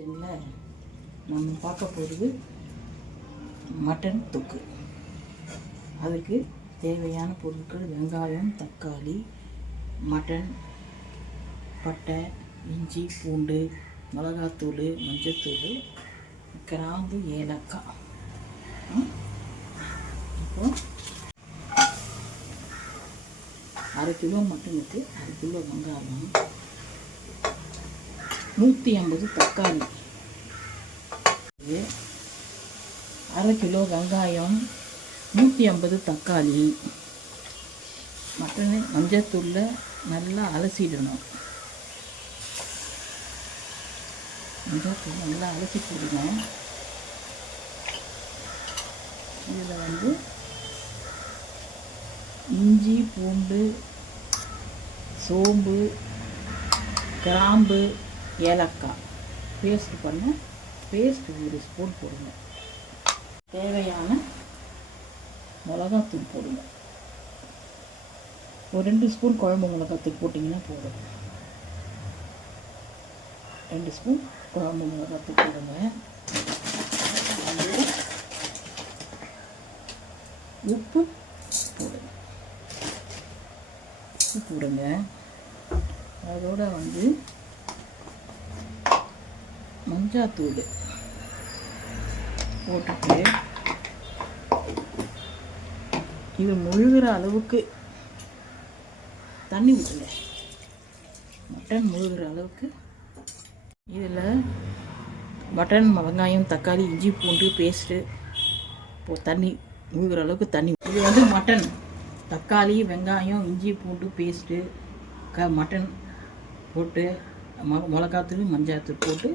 நம்ம பார்க்க போகிறது மட்டன் தொக்கு. அதுக்கு தேவையான பொருட்கள் வெங்காயம், தக்காளி, மட்டன், பட்டை, இஞ்சி, பூண்டு, மிளகாத்தூள், மஞ்சத்தூள், கிராம்பு, ஏலக்காய். அப்புறம் 1/2 கிலோ மட்டனுக்கு 1/2 கிலோ வெங்காயம், 150 தக்காளி, 1/2 கிலோ வெங்காயம், 150 தக்காளி. மட்டனை மஞ்சத்தூளில் நல்லா அலசிடணும். மஞ்சத்தூள் நல்லா அலசி போடுங்க. இதில் இஞ்சி, பூண்டு, சோம்பு, கிராம்பு, ஏலக்காய் பேஸ்ட் 1 ஸ்பூன் போடுங்க. தேவையான மிளகாத்தூள் போடுங்க. ஒரு 2 ஸ்பூன் குழம்பு மிளகாத்தூள் போட்டிங்கன்னா போதும். 2 ஸ்பூன் குழம்பு மிளகாத்தூள் போடுங்க. உப்பு போடுங்க. அதோட மஞ்சாத்தூள் போட்டுட்டு இது முழுகிற அளவுக்கு தண்ணி ஊற்றுங்க. மட்டன் முழுகிற அளவுக்கு இதில் மட்டன், வெங்காயம், தக்காளி, இஞ்சி, பூண்டு பேஸ்ட்டு தண்ணி முழுகிற அளவுக்கு தண்ணி. இது மட்டன், தக்காளி, வெங்காயம், இஞ்சி, பூண்டு பேஸ்ட்டு, மட்டன் போட்டு மிளகாத்தூள், மஞ்சாத்தூள் போட்டு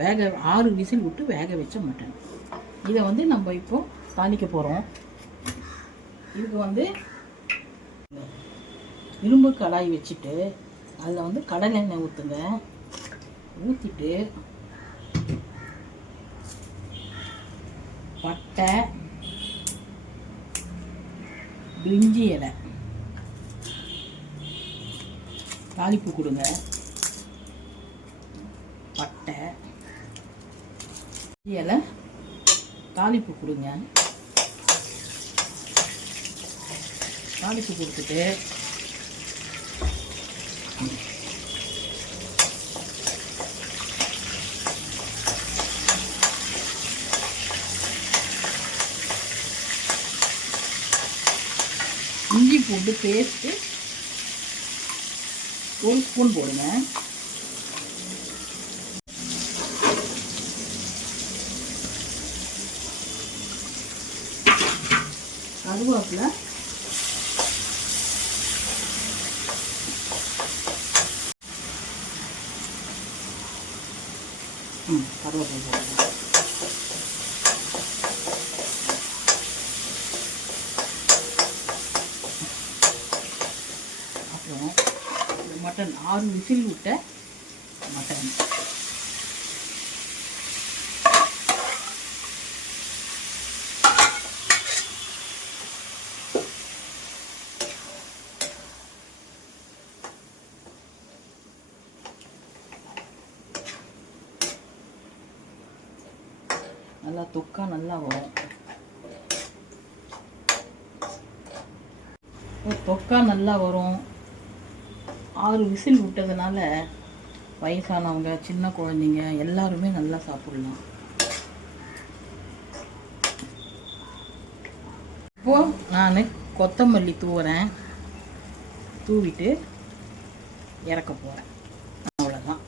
6 விசில் விட்டு வேக வச்ச மட்டன். இதை நம்ம இப்போ தாளிக்க போகிறோம். இதுக்கு இரும்பு கடாய் வச்சுட்டு அதில் கடலெண்ணெய் ஊற்றுங்க. ஊற்றிட்டு பட்டை, பிரிஞ்சி இலை தாளிப்பு கொடுங்க. பட்டை இலை தாளிப்பு கொடுங்க. தாளிப்பு கொடுத்துட்டு இஞ்சி பூண்டு பேஸ்ட்டு 1 ஸ்பூன் போடுங்க. கருவேப்பிலை, கருவேப்பிலை போடுங்க. அப்புறம் மட்டன் 6 விசில் விட்ட மட்டன் நல்லா தொக்கா நல்லா வரும். தொக்கா நல்லா வரும். 6 விசில் விட்டதுனால வயசானவங்க, சின்ன குழந்தைங்க எல்லாருமே நல்லா சாப்பிடலாம். இப்போது நான் கொத்தமல்லி தூவுறேன். தூவிட்டு இறக்க போகிறேன். அவ்வளோதான்.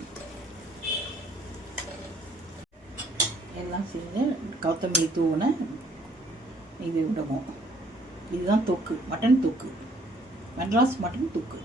எல்லாம் செஞ்சு கொத்தமல்லி தூவுன இது விடவும். இதுதான் தொக்கு, மட்டன் தொக்கு, மெட்ராஸ் மட்டன் தொக்கு.